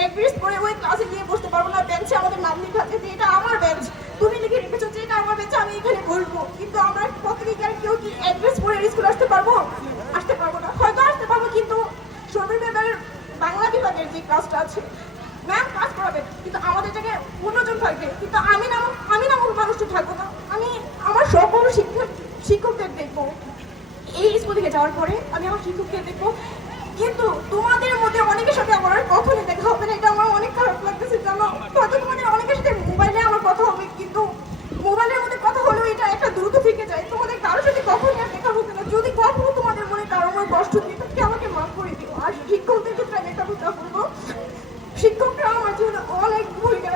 অ্যাগ্রিস করে ওই ক্লাসে গিয়ে বসতে পারবো না, বেঞ্চে আমাদের নাম লেখা আছে যে এটা আমার বেঞ্চ, তুমি লিখে রেখেছো যে এটা আমার বেঞ্চ, আমি এখানে বসবো। কিন্তু আমরা প্রত্যেকে কেউ কি অ্যাগ্রিস করে স্কুলে আসতে পারবো? আসতে পারবো না, হয়তো আসতে পারবো, কিন্তু শর্মির ম্যামের বাংলা বিভাগের যে ক্লাসটা আছে ম্যাম ক্লাস করাবে, কিন্তু আমাদের জায়গায় অন্যজন থাকবে, কিন্তু আমি নামক মানুষটা থাকবো না। আমি আমার সকল শিক্ষকদের দেখবো, এই স্কুল থেকে যাওয়ার পরে আমি আমার শিক্ষককে দেখবো, কিন্তু তোমাদের মধ্যে অনেকের সাথে আমার কখনই দেখা হবে না। এটা আমার অনেক খারাপ লাগতেছে জানো। হয়তো তোমাদের অনেকের সাথে মোবাইলে আমার কথা হবে, কিন্তু মোবাইলের মধ্যে কথা হলেও এটা একটা দ্রুত থেকে যায়, তোমাদের কারোর সাথে কখনই আর দেখা হবে না। যদি কখনো তোমাদের মনে কারো আমার কষ্ট দিই তাহলে আমাকে মাফ করে দিও। আর শিক্ষকদের ক্ষেত্রে আমি একটা কথা বলবো, শিক্ষকরা আমার জীবনে অনেক ভূমিকা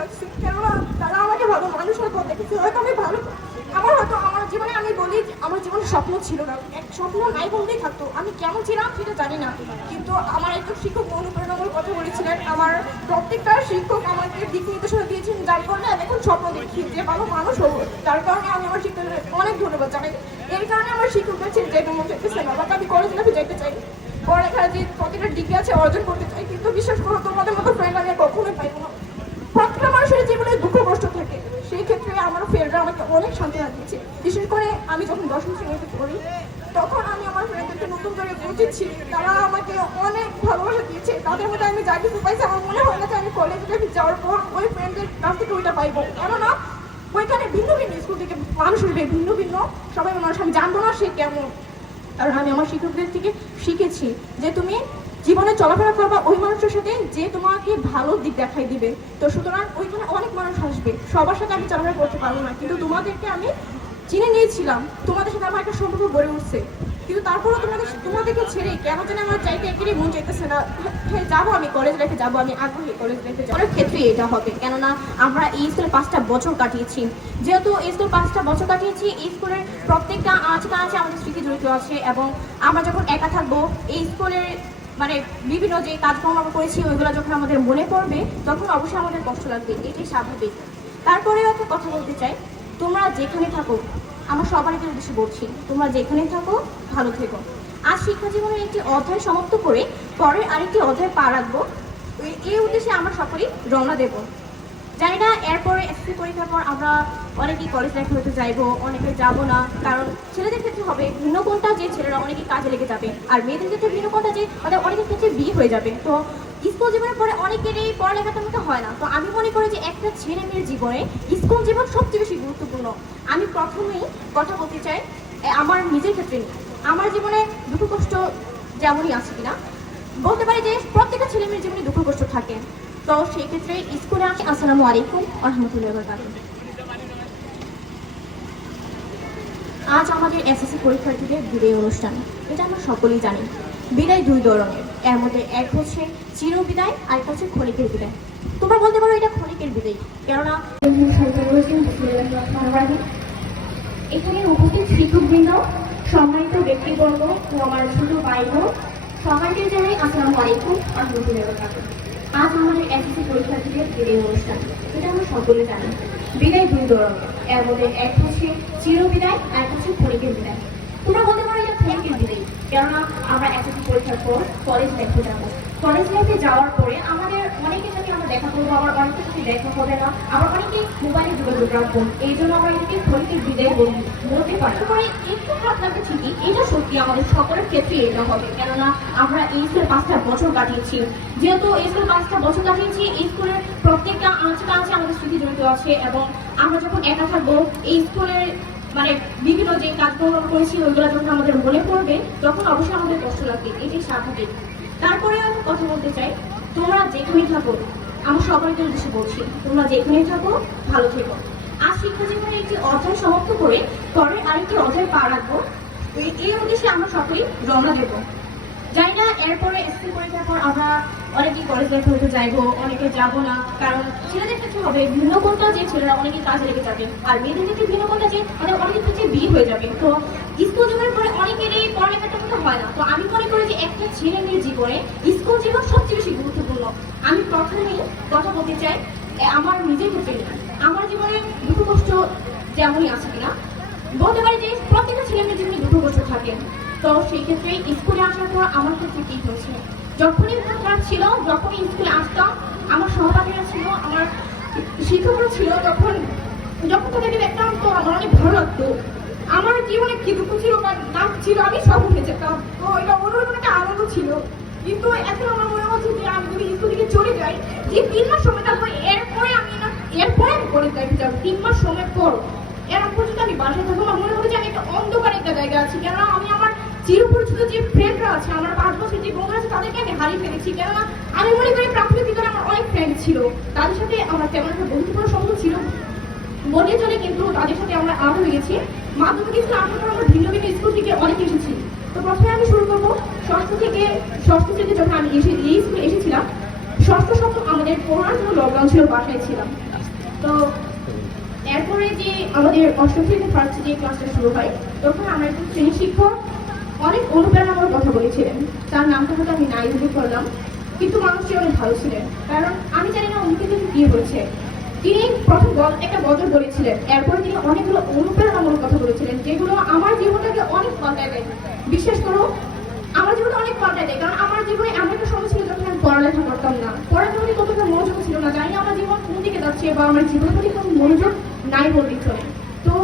রাখছে, কেননা তারা আমাকে ভালো মানুষ হয়ে দেখেছে। হয়তো আমি ভালো, আমার জীবনে আমি বলি আমার জীবনে স্বপ্ন ছিল না, এক স্বপ্ন নাই বললেই থাকতো। আমি কেমন ছিলাম সেটা জানি না, কিন্তু আমার একজন শিক্ষক অনুপ্রেরণামূলক কথা বলেছিলেন। আমার প্রত্যেকটা শিক্ষক আমাকে দিক নির্দেশনা দিয়েছেন, যার কারণে আমি এখন স্বপ্ন দেখি যে ভালো মানুষ হবো। তার কারণে আমি আমার শিক্ষকদের অনেক ধন্যবাদ জানাই। এর কারণে আমার শিক্ষকদের ছেড়ে যেতে মন চাইতেছে না, বাট আমি কলেজ লাইফে যেতে চাই, পড়ালেখার যে প্রতিটা ডিগ্রি আছে অর্জন করতে চাই। কিন্তু বিশ্বাস করো তোমাদের মতো ফ্রেন্ড আমি কখনোই পাইবো না। প্রত্যেকটা মানুষের জীবনে দুঃখ কষ্ট থাকে, সেই ক্ষেত্রে আমার ফ্রেন্ডরা আমাকে অনেক শান্তি দিয়েছে। বিশেষ করে আমি যখন 10ম শ্রেণীতে পড়ি তখন আমি আমার ফ্রেন্ডদেরকে নতুন করে বুঝেছি, তারা আমাকে অনেক ভালোবাসা দিয়েছে। তাদের মধ্যে আমি যা কিছু পাইছি আমার মনে হয় না যে আমি কলেজ লাইফে যাওয়ার পর ওই ফ্রেন্ডদের কাছ থেকে ওইটা পাইবো, কেননা ওইখানে ভিন্ন ভিন্ন স্কুল থেকে মানুষ আসবে, ভিন্ন সবাই মানুষ, আমি জানবো না সে কেমন। কারণ আমি আমার শিক্ষকদের থেকে শিখেছি যে তুমি জীবনে চলাফেরা করবা ওই মানুষের সাথে যে তোমাকে ভালো দিক দেখাই দিবে। তো সুতরাং ওইখানে অনেক মানুষ আসবে, সবার সাথে আমি চলাফেরা করতে পারবো না, কিন্তু তোমাদেরকে আমি চিনে নিয়েছিলাম, তোমাদের সাথে আমার একটা সম্পর্ক গড়ে উঠছে। কিন্তু তারপরও তোমাদেরকে ছেড়ে কেন যেন আমার চাইতে একেবারেই মন চাইতেছে না। হ্যাঁ যাবো, আমি কলেজ লাইফে যাবো, আমি আগ্রহী কলেজ লাইফে যাবো। অনেক ক্ষেত্রেই এটা হবে, কেননা আমরা এই স্কুলে 5টা বছর কাটিয়েছি। যেহেতু এই স্কুল 5টা বছর কাটিয়েছি, এই স্কুলের প্রত্যেকটা আঁচ না আছে আমাদের স্মৃতি জড়িত আছে, এবং আমরা যখন একা থাকবো এই স্কুলের মানে বিভিন্ন যে কাজকর্ম আমরা করেছি ওইগুলো যখন আমাদের মনে পড়বে তখন অবশ্যই আমাদের কষ্ট লাগবে, এটাই স্বাভাবিক। তারপরেও একটা কথা বলতে চাই, তোমরা যেখানে থাকো, আমার সবারকে উদ্দেশ্যে বলছি, তোমরা যেখানে থাকো ভালো থেকো। আজ শিক্ষা জীবনের একটি অধ্যায় সমাপ্ত করে পরের আরেকটি অধ্যায় পা রাখবো, এই উদ্দেশ্যে আমরা সকলেই রওনা দেব। জানি না এরপরে এসএসসি পরীক্ষার পর আমরা অনেকেই কলেজ লাইফে হতে যাইবো, অনেকে যাবো না। কারণ ছেলেদের ক্ষেত্রে হবে ভিন্ন কোনটা যে ছেলেরা অনেকে কাজে লেগে যাবে, আর মেয়েদের ক্ষেত্রে ভিন্ন কোনটা যে অনেকের ক্ষেত্রে বিয়ে হয়ে যাবে। তো স্কুল জীবনের পরে অনেকেরই পড়ালেখাটার মতো হয় না। তো আমি মনে করি যে একটা ছেলে মেয়ের জীবনে স্কুল জীবন সবচেয়ে বেশি গুরুত্বপূর্ণ। আমি প্রথমেই কথা বলতে চাই আমার নিজের ক্ষেত্রে নিয়ে। আমার জীবনে দুঃখ কষ্ট যেমনই আছে কিনা বলতে পারি যে প্রত্যেকটা ছেলে মেয়ের জীবনে দুঃখ কষ্ট থাকে। তো সেই ক্ষেত্রে স্কুলে আসি। আসসালামু আলাইকুম ওয়া রাহমাতুল্লাহি ওয়া বারাকাতুহু। আজ আমাদের এসএসসি পরীক্ষার্থীদের বিদায় অনুষ্ঠান। এটা আমরা সকলেই জানি, বিদায় 2 ধরনের, এর মধ্যে এক হচ্ছে চির বিদায় আর একটা হচ্ছে ক্ষণিকের বিদায়। তোমরা বলতে পারো এটা ক্ষণিকের বিদায়, কেননা এখানে উপস্থিত শিক্ষকবৃন্দ, সম্মানিত ব্যক্তিবর্গ ও আমার ছোট ভাই বোন, সবাইকে জানাই আসসালামু আলাইকুম ওয়া রাহমাতুল্লাহি ওয়া বারাকাতুহু। আজ আমাদের এসএসসি পরীক্ষার্থীদের বিদায় অনুষ্ঠান, এটা আমরা সকলে জানি, বিদায় 2 ধরনের, এর মধ্যে এক হচ্ছে চির বিদায় আর এক হচ্ছে ক্ষণিকের বিদায়। তোমরা বলতে পারো এটা ক্ষণিকের বিদায়, কেননা আমরা এসএসসি পরীক্ষার পর কলেজ লাইফে যাবো। কলেজ লাইফে যাওয়ার পরে আমাদের অনেকের সাথে আমরা দেখা করবো, আবার অনেকের সাথে দেখা হবে না, আবার অনেকে মোবাইলে যোগাযোগ রাখবো। এই জন্য আমরা এটাকে ক্ষণিকের বিদায় বলতে পারি। তারপরে একটু খারাপ লাগবে ঠিকই, এটা সত্যি আমাদের সকলের ক্ষেত্রে এটা হবে, কেননা আমরা এই স্কুলে 5টা বছর কাটিয়েছি। যেহেতু এই স্কুলে 5টা বছর কাটিয়েছি, এই স্কুলের প্রত্যেকটা আঁচে আমাদের স্মৃতি জড়িত আছে, এবং আমরা যখন একা থাকবো এই স্কুলের মানে বিভিন্ন যে কাজকর্ম করেছি ওইগুলো যখন আমাদের মনে পড়বে তখন অবশ্যই আমাদের কষ্ট লাগবে, এটাই স্বাভাবিক। তারপরে আমি কথা বলতে চাই, তোমরা যেখানেই থাকো, আমার সবাইকে উদ্দেশ্যে বলছি, তোমরা যেখানেই থাকো ভালো থেকো। আজ শিক্ষা জীবনের একটি অধ্যায় সমাপ্ত করে পরের আরেকটি অধ্যায় পা রাখবো, এই উদ্দেশ্যে আমরা সকলেই রওনা দেবো। জানি না এরপরে এসএসসি পরীক্ষার পর আমরা অনেকেই কলেজ লাইফে হতে যাইবো, অনেকে যাবো না। কারণ ছেলেদের ক্ষেত্রে হবে ভিন্ন কোনটা যে ছেলেরা অনেকেই কাজে লেগে যাবে, আর মেয়েদের ক্ষেত্রে ভিন্ন কোনটা যে অনেকের ক্ষেত্রে বিয়ে হয়ে যাবে। তো স্কুল জীবনের পরে অনেকের এই পড়ালেখাটা মতো হয় না। তো আমি মনে করি যে একটা ছেলে মেয়ের জীবনে স্কুল জীবন সবচেয়ে বেশি গুরুত্বপূর্ণ। আমি প্রথমেই কথা বলতে চাই আমার নিজের ক্ষেত্রে নিয়ে। আমার জীবনে দুঃখ কষ্ট যেমনই আছে কিনা বলতে পারি যে প্রত্যেকটা ছেলে মেয়ের জীবনে দুঃখ কষ্ট থাকে। তো সেই ক্ষেত্রে স্কুলে আসার পর আমার ক্ষেত্রে কি হয়েছে, যখনই ক্লাস ছিল, যখনই স্কুলে আসতাম, আমার সহপাঠীরা ছিল, আমার শিক্ষকরা ছিল, যখন যখন তাদেরকে দেখতাম তো আমার অনেক ভালো লাগতো। আমার জীবনে কি দুঃখ ছিল বা না ছিল আমি সব ভুলে যেতাম। তো এটা অন্যরকম একটা আনন্দ ছিল। কিন্তু এখন আমার মনে হচ্ছে যে আমি যদি স্কুল থেকে চলে যাই, যে 3 মাস সময় থাকবো, এরপরে আমি কলেজ লাইফে যাবো। 3 মাস সময় পর এর আগ পর্যন্ত আমি বাসায় থাকবো। আমার মনে হচ্ছে আমি একটা অন্ধকার একটা জায়গায় আছি, কেননা আমি আমার চিরপরিচিত যে ফ্রেন্ডরা আছে, আমার 5 বছর যে বন্ধুরা আছে, তাদেরকে আমি হারিয়ে ফেলেছি। কেননা আমি মনে করি প্রাথমিক বিদ্যালয়ে আমার অনেক ফ্রেন্ড ছিল, তাদের সাথে আমার তেমন একটা বন্ধুত্বপূর্ণ সম্পর্ক ছিল বলে চলে, কিন্তু তাদের সাথে আমরা আলাদা হয়ে গেছি। মাধ্যমিক স্কুলে আসার পর আমরা ভিন্ন ভিন্ন স্কুল থেকে অনেক এসেছি। তো প্রথমে আমি শুরু করবো ষষ্ঠ থেকে যখন আমি এই স্কুলে এসেছিলাম। ষষ্ঠ সপ্তম আমাদের করোনার জন্য লকডাউন ছিল, বাসায় ছিলাম। তো এরপরে যে আমাদের অষ্টম থেকে ফার্স্ট যে ক্লাসটা শুরু হয়, তখন আমার একজন শ্রেণী শিক্ষক অনেক অনুপ্রেরণামূলক কথা বলেছিলেন। তার নামটা হয়তো আমি নাই উল্লেখ করলাম, কিন্তু মানুষটি অনেক ভালো ছিলেন। কারণ আমি জানি না অনেকে কিন্তু কি হয়েছে, তিনি প্রথম একটা গল্প বলেছিলেন, এরপরে তিনি অনেকগুলো অনুপ্রেরণামূলক কথা বলেছিলেন, যেগুলো আমার জীবনটাকে অনেক পাল্টায় দেয়। বিশ্বাস করো, আমার জীবনে অনেক পাল্টায় দেয়। কারণ আমার জীবনে এমন একটা সময় ছিল যখন আমি পড়ালেখা করতাম না, পড়াশোনায় ততটা মনোযোগ ছিল না, জানি আমার জীবন কোন দিকে যাচ্ছে বা আমার জীবনের প্রতি কোনো মনোযোগ নাই বলতে চলে। তো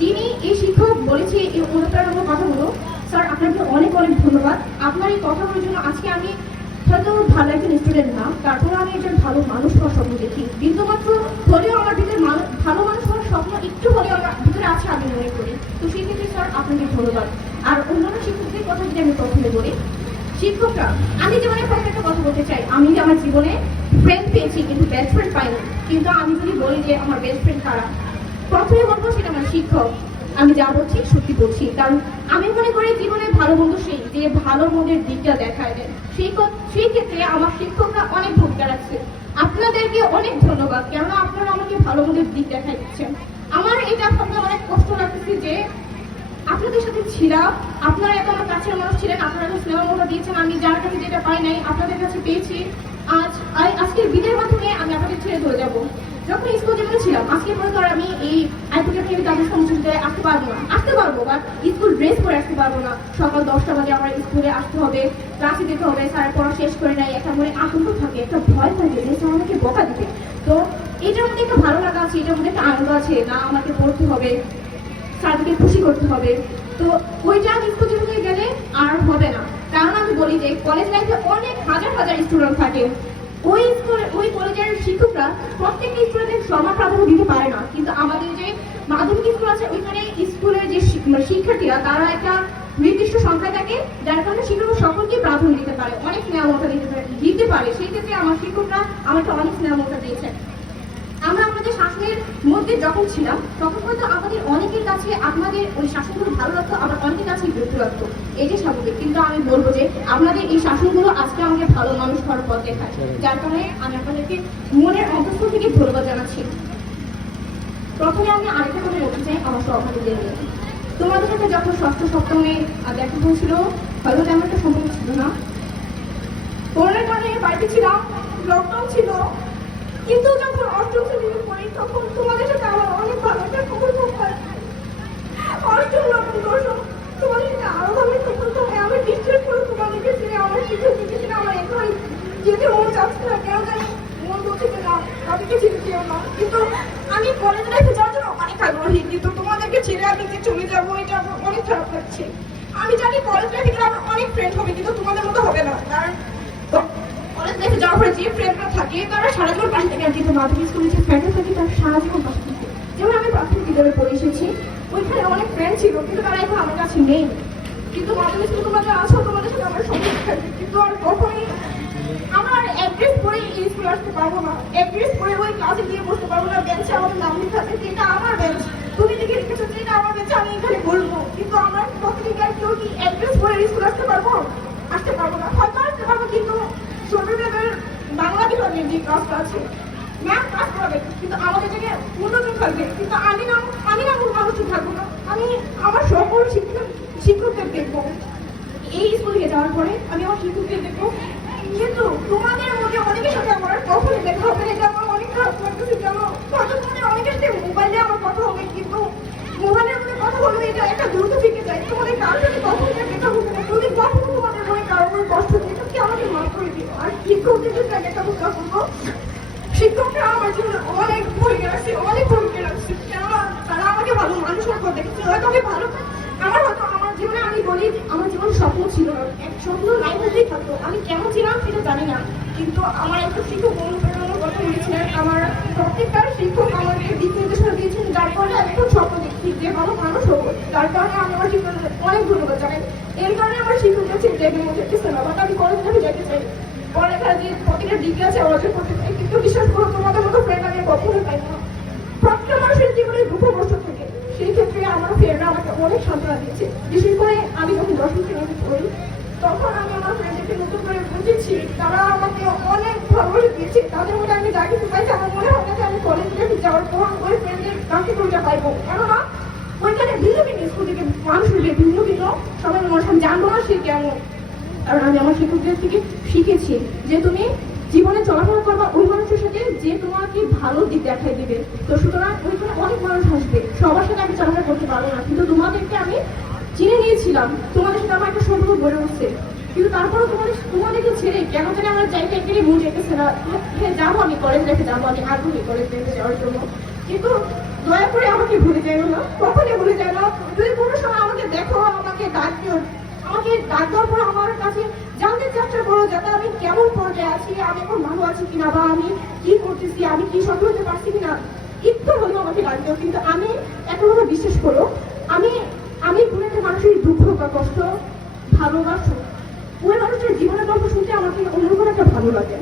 যিনি এই শিক্ষক বলেছে এই অনুপ্রেরণামূলক কথাগুলো, স্যার আপনাকে অনেক অনেক ধন্যবাদ। আপনার এই কথাগুলোর জন্য আজকে আমি হয়তো ভালো একজন স্টুডেন্ট না, তারপর আমি একজন ভালো মানুষ হওয়ার স্বপ্ন দেখি। বিন্দুমাত্র হলেও আমার ভিতরে ভালো মানুষ হওয়ার স্বপ্ন একটু হলেও আমার ভিতরে আছে আমি মনে করি। তো সেই ক্ষেত্রে স্যার আপনাকে ধন্যবাদ। আর অন্যান্য শিক্ষকদের কথা যদি আমি প্রথমে বলি, শিক্ষকরা, আমি জীবনে প্রথমে একটা কথা বলতে চাই, আমি যে আমার জীবনে ফ্রেন্ড পেয়েছি কিন্তু বেস্ট ফ্রেন্ড পাইনি। কিন্তু আমি যদি বলি যে আমার বেস্ট ফ্রেন্ড কারা, প্রথমে বলবো সেটা আমার শিক্ষক। আমি যা বলছি সত্যি বলছি, কারণ আমি মনে করি জীবনে ভালো বন্ধু সেই যে ভালো মন্দের দিকটা দেখায় দেয়। সেই ক্ষেত্রে আমার শিক্ষকরা অনেক ভূমিকা রাখছে। আপনাদেরকে অনেক ধন্যবাদ, কেননা আপনারা আমাকে ভালো মন্দের দিক দেখাই দিচ্ছেন। আমার এটা ভাবতে অনেক কষ্ট লাগতেছে যে আপনাদের সাথে ছিলাম, আপনারা এত আমার কাছের মানুষ ছিলেন, আপনারা তো স্নেহ মমতা দিয়েছেন, আমি যার কাছে যেটা পাই নাই আপনাদের কাছে পেয়েছি। আজকের বিদের মাধ্যমে আমি আপনাদের ছেড়ে চলে যাবো। যখন স্কুল জীবনে ছিলাম, আজকে পর্যন্ত আমি এই আইপিকে থেকে তাদের সমস্যা আসতে পারবো বা স্কুল ড্রেস পরে আসতে পারবো না। সকাল 10টা বাজে আমার স্কুলে আসতে হবে, ক্লাসে যেতে হবে, স্যার পড়া শেষ করে নাই, একটা মনে আতঙ্ক থাকে, একটা ভয় থাকে যে স্যার আমাকে বকা দিবে। তো এটার মধ্যে একটা ভালো লাগা আছে, এটার মধ্যে একটা আনন্দ আছে, না আমাকে পড়তে হবে, স্যারকে খুশি করতে হবে। তো ওইটা স্কুল জীবনে গেলে আর হবে না। কারণ আমি বলি যে কলেজ লাইফে অনেক হাজার হাজার স্টুডেন্ট থাকে, ওই কলেজের শিক্ষকরা প্রত্যেকটা স্টুডেন্টের সমান প্রাধান্য দিতে পারে না। কিন্তু আমাদের যে মাধ্যমিক স্কুল আছে, ওইখানে স্কুলের যে শিক্ষার্থীরা তারা একটা নির্দিষ্ট সংখ্যা থাকে, যার কারণে শিক্ষকরা সকলকে প্রাধান্য দিতে পারে, অনেক স্নেহমমতা দিতে পারে। সেই ক্ষেত্রে আমার শিক্ষকরা আমাকে অনেক স্নেহমমতা দিয়েছেন। আমরা আপনাদের শাসনের মধ্যে যখন ছিলাম, তখন হয়তো আমাদের অনেকের কাছে আপনাদের ওই শাসনগুলো ভালো লাগতো, আবার অনেকের কাছে বিরক্ত লাগতো, এটাই স্বাভাবিক। কিন্তু আমি বলবো যে আপনাদের এই শাসনগুলো আজকে আমাকে ভালো মানুষ হওয়ার পথ দেখায়, যার কারণে আমি আপনাদেরকে মনের অন্তঃস্থল থেকে ধন্যবাদ জানাচ্ছি। প্রথমে আমি আরেকটা কথা বলতে চাই আমার সহপাঠীদের নিয়ে। তোমাদের সাথে যখন ষষ্ঠ সপ্তমে দেখা হয়েছিল, হয়তো তেমন একটা সম্পর্ক ছিল না, করোনার কারণে বাড়িতে ছিলাম, লকডাউন ছিল। কিন্তু যখন অষ্টম শ্রেণীতে পড়ি, তখন তোমাদের সাথে আমার অনেক ভালো একটা সম্পর্ক হয়। অষ্টম নবম দশম তোমাদের সাথে আরো ভালো সম্পর্ক হয়। আমি বিশ্বাস করে তোমাদেরকে ছেড়ে, আমার শিক্ষককে ছেড়ে আমার এখন যেতে মন চাচ্ছে না, কেন জানি মন বলছে যে না তাদেরকে ছেড়ে যেও না। কিন্তু আমি কলেজ লাইফে যাওয়ার জন্য অনেক আগ্রহী, কিন্তু তোমাদেরকে ছেড়ে আমি যে চলে যাবো এটা আমার অনেক খারাপ লাগছে। আমি জানি কলেজ লাইফে গেলে আমার অনেক ফ্রেন্ড হবে, কিন্তু তোমাদের মতো হবে না। কারণ কলেজ লাইফে যাওয়ার পরে যে ফ্রেন্ডরা থাকে তারা সারা জীবন পাশে থাকে, কিন্তু মাধ্যমিক স্কুলে যে ফ্রেন্ডরা থাকে তারা সারা জীবন পাশে থাকে। যেমন আমি প্রাথমিক বিদ্যালয়ে পড়ে এসেছি, ওইখানে অনেক ফ্রেন্ড ছিল, কিন্তু তারা এখন আমার কাছে নেই। কিন্তু মাধ্যমিক স্কুলে তোমরা আছো, তোমাদের সাথে আমার সম্পর্ক থাকবে, কিন্তু আর কখনই আমার অ্যাড্রেস পরে এই স্কুলে আসতে পারবো না, অ্যাড্রেস পরে ওই ক্লাসে গিয়ে বসতে পারবো না, বেঞ্চে আমাদের নাম লিখে আছে যে এটা আমার বেঞ্চ, তুমি লিখে রেখেছো যে এটা আমার বেঞ্চে, আমি এখানে বলবো। কিন্তু আমরা প্রত্যেকে কেউ কি অ্যাড্রেস পরে স্কুলে আসতে পারবো না, হয়তো আসতে পারবো, কিন্তু ছোটবেলার বাংলা বিভাগের যে ক্লাসটা আছে, ম্যাথ ক্লাস করাবে, কিন্তু আমাদের থেকে অন্যজন থাকবে, কিন্তু আমি না মানুষজন থাকবো না। আমি আমার সকল শিক্ষকদের দেখবো। এই স্কুল থেকে যাওয়ার পরে আমি আমার শিক্ষকদের দেখবো, কিন্তু তোমাদের মধ্যে অনেকের সাথে আমার কখনই দেখা হবে না, এটা আমার অনেক খারাপ লাগতেছে। যেন হয়তো তোমাদের অনেকের সাথে মোবাইলে আমার কথা হবে, কিন্তু মোবাইলের মধ্যে কথা বলবে এটা একটা দ্রুত থেকে যায়, তোমাদের কারোর সাথে কখনই দেখা হবে না। যদি কখনো তোমাদের মনে কারোর কষ্ট দিয়ে, কি আমাকে মাফ শিক্ষকদের ক্ষেত্রে আগে একটা ভূমিকা করবো। শিক্ষকরা আমার জীবনে অনেক ভূমিকা রাখছে, অনেক ভূমিকা রাখছে। কেননা তারা আমাকে ভালো মানুষ করে দেখেছে, হয়তো আমি ভালো আমার জীবনে আমি বলি আমার জীবন স্বপ্ন ছিল, এক স্বপ্ন নাই বললেই থাকতো। আমি কেমন ছিলাম সেটা জানি না, কিন্তু আমার একটা শিক্ষক অনুপ্রেরণার কথা বলেছিলেন। আমার প্রত্যেকটা শিক্ষক আমাকে দিক নির্দেশনা দিয়েছেন, যার কারণে আমি খুব স্বপ্ন দেখি যে ভালো মানুষ হবো। যার কারণে আমি আমার জীবনে অনেক ধন্যবাদ জানাই। এর কারণে আমার শিক্ষক কাছে দেবের মধ্যে একটা সেবা, বাট আমি কলেজে আমি যেতে চাই, পড়ালেখার যে প্রতিটা দিকে আছে অর্জন করতে চাই, কিন্তু বিশ্বাস করো তোমাদের মতো ফ্রেন্ড আমি কখনোই পাই না। প্রত্যেকটা মানুষের জীবনে দুঃখ থাকে, সেই ক্ষেত্রে আমার ফ্রেন্ডরা আমাকে অনেক সান্ত্বনা দিয়েছে। বিশেষ করে আমি যখন 10ম শ্রেণীতে পড়ি, তখন আমি আমার ফ্রেন্ডদেরকে নতুন করে বুঝেছি, তারা আমাকে অনেক ভালোবাসা দিয়েছে। তাদের মধ্যে আমি যা কিছু পাইছি, আমার মনে হয় না যে আমি কলেজে যাওয়ার পর ওই ফ্রেন্ডদের কাছে কোনটা পাইবো। কেননা ওইখানে ভিন্ন ভিন্ন স্কুল থেকে মানুষ উঠবে, ভিন্ন ভিন্ন সবাই মানুষ আমি জানবো না সে কেমন। কারণ আমি আমার শিক্ষকদের থেকে শিখেছি যে তুমি জীবনে চলাফেরা করবা ওই মানুষের সাথে যে তোমাকে ভালো দিক দেখাই দিবে। তো সুতরাং ওইখানে অনেক মানুষ আসবে, সবার সাথে আমি চলাফেরা করতে পারবো না, কিন্তু তোমাদেরকে আমি চিনে নিয়েছিলাম, তোমাদের সাথে আমার একটা সম্পর্ক গড়ে উঠছে। কিন্তু তারপরে তোমাদেরকে ছেড়ে কেন জানি আমার চাইতে একদিনে মন যেতেছে না। যাবো, আমি কলেজ রেখে যাবো, আমি আগ্রহী কলেজ রেখে যাওয়ার জন্য, কিন্তু দয়া করে আমাকে ভুলে যায় না, কখনই ভুলে যায় না। যদি কোনো সময় আমাকে দেখো, আমাকে ডাক দিও, আমাকে ডাক দেওয়ার পর আমার কাছে জানতে চেষ্টা করো যাতে আমি কেমন পর্যায়ে আছি, আমি এখন ভালো আছি কিনা, বা আমি কি করতেছি, আমি কি সফল হতে পারছি কিনা, একটু হলেও আমাকে ডাক দিও। কিন্তু আমি একটা কথা বিশ্বাস করো, আমি কোনো একটা মানুষের দুঃখ বা কষ্ট ভালোবাসো, ওই মানুষের জীবনের গল্প শুনতে আমাকে অন্যরকম একটা ভালো লাগে।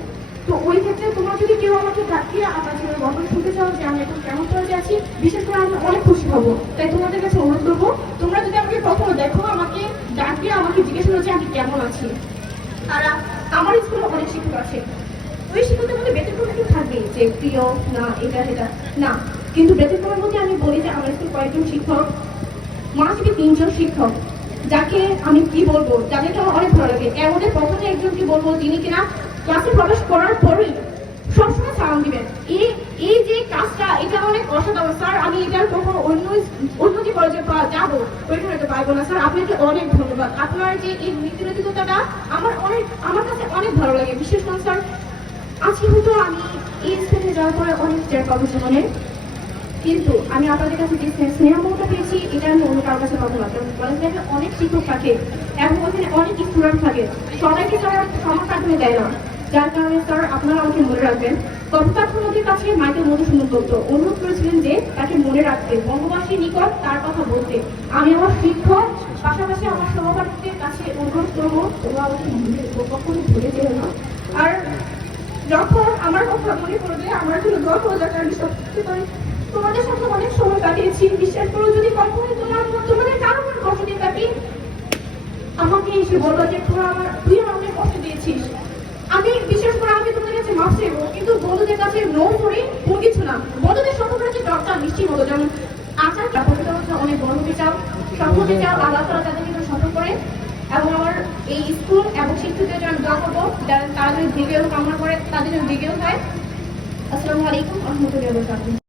তো ওই ক্ষেত্রে তোমার যদি কেউ আমাকে ডাকিয়ে আমার জীবনের গল্প শুনতে চাও যে আমি এখন কেমন পর্যায়ে আছি, বিশেষ করে আমি অনেক খুশি হবো। তাই তোমাদের কাছে অনুরোধ করবো, তোমরা যদি আমাকে কখনো দেখো, আমাকে ডাকিয়ে আমাকে জিজ্ঞেস করো যে আমি কেমন আছি। আর আমার স্কুলে অনেক শিক্ষক আছে, ওই শিক্ষকদের মধ্যে ব্যতিক্রম একটু থাকবে যে প্রিয় না এটা না, কিন্তু ব্যতিক্রমের মধ্যে আমি বলি যে আমার স্কুল কয়েকজন শিক্ষক, মাস থেকে 3 জন শিক্ষক, যাকে আমি কি বলবো, যাদেরকে আমার অনেক ভালো লাগে। এর মধ্যে প্রথমে একজনকে বলবো যিনি কিনা ক্লাসে প্রবেশ করার পরেই সবসময় সালাম দিবেন। এই যে কাজটা, এটা অনেক অসাধারণ স্যার। আমি এটার কখনো অন্য যে কলেজে যাবো ওইখানে তো পাইবো না স্যার, আপনাকে অনেক ধন্যবাদ। আপনার যে এই নীতিনৈতিকতাটা আমার কাছে অনেক ভালো লাগে। বিশেষ করে স্যার, আজকে হয়তো আমি এই স্কুলে যাওয়ার পরে অনেক স্টেপ পাবো জীবনে, কিন্তু আমি আপনাদের কাছে যে স্নেহমমতা পেয়েছি এটা আমি অন্য কারোর কাছে পাবো না। কারণ কলেজ লাইফে অনেক শিক্ষক থাকে এবং ওখানে অনেক স্টুডেন্ট থাকে, সবাইকে তারা সমান প্রাধান্য দেয় না। যার কারণে স্যার আপনারা আমাকে মনে রাখবেন। কবিতার্থীর কাছে মাইকেল মধুসূদন দত্ত অনুরোধ করেছিলেন যে তাকে মনে রাখতে, বঙ্গবাসীর নিকট তার কথা বলতে। আমি আমার শিক্ষক পাশাপাশি আমার সহপাঠীদের কাছে অনুরোধ করবো, তোমরা আমাকে কখনো ভুলে যেও না। আর যখন আমার কথা মনে পড়বে আমার জন্য দোয়া করে যাতে আমি সত্যি করে তোমাদের সাথে অনেক সময় কাটিয়েছি। বিশ্বাস করো, যদি কখনো তোমাদের কারো কোনো কষ্ট দিয়ে থাকি, আমাকে এসে বলবো যে তুই আমার অনেক কষ্ট দিয়েছিস। আমি বিশ্বাস করে আমি তোমাদের কাছে মাফ চাইবো, কিন্তু বন্ধুদের কাছে নো সরি কোনো কিছু না। বন্ধুদের সম্পর্ক হচ্ছে ডক্টর মিষ্টি মতো, যেমন আচার অনেক বড় হতে চাও, সফল হতে চাও, আল্লাহ তাআলা যাদের কিন্তু সফল করে। এবং আমার এই স্কুল এবং শিক্ষকদের জন্য দোয়া করবো, তারা যদি দিকেও কামনা করে, তাদের জন্য দিকেও হয়। আসসালামু আলাইকুম ওয়া রাহমাতুল্লাহি ওয়া বারাকাতুহু।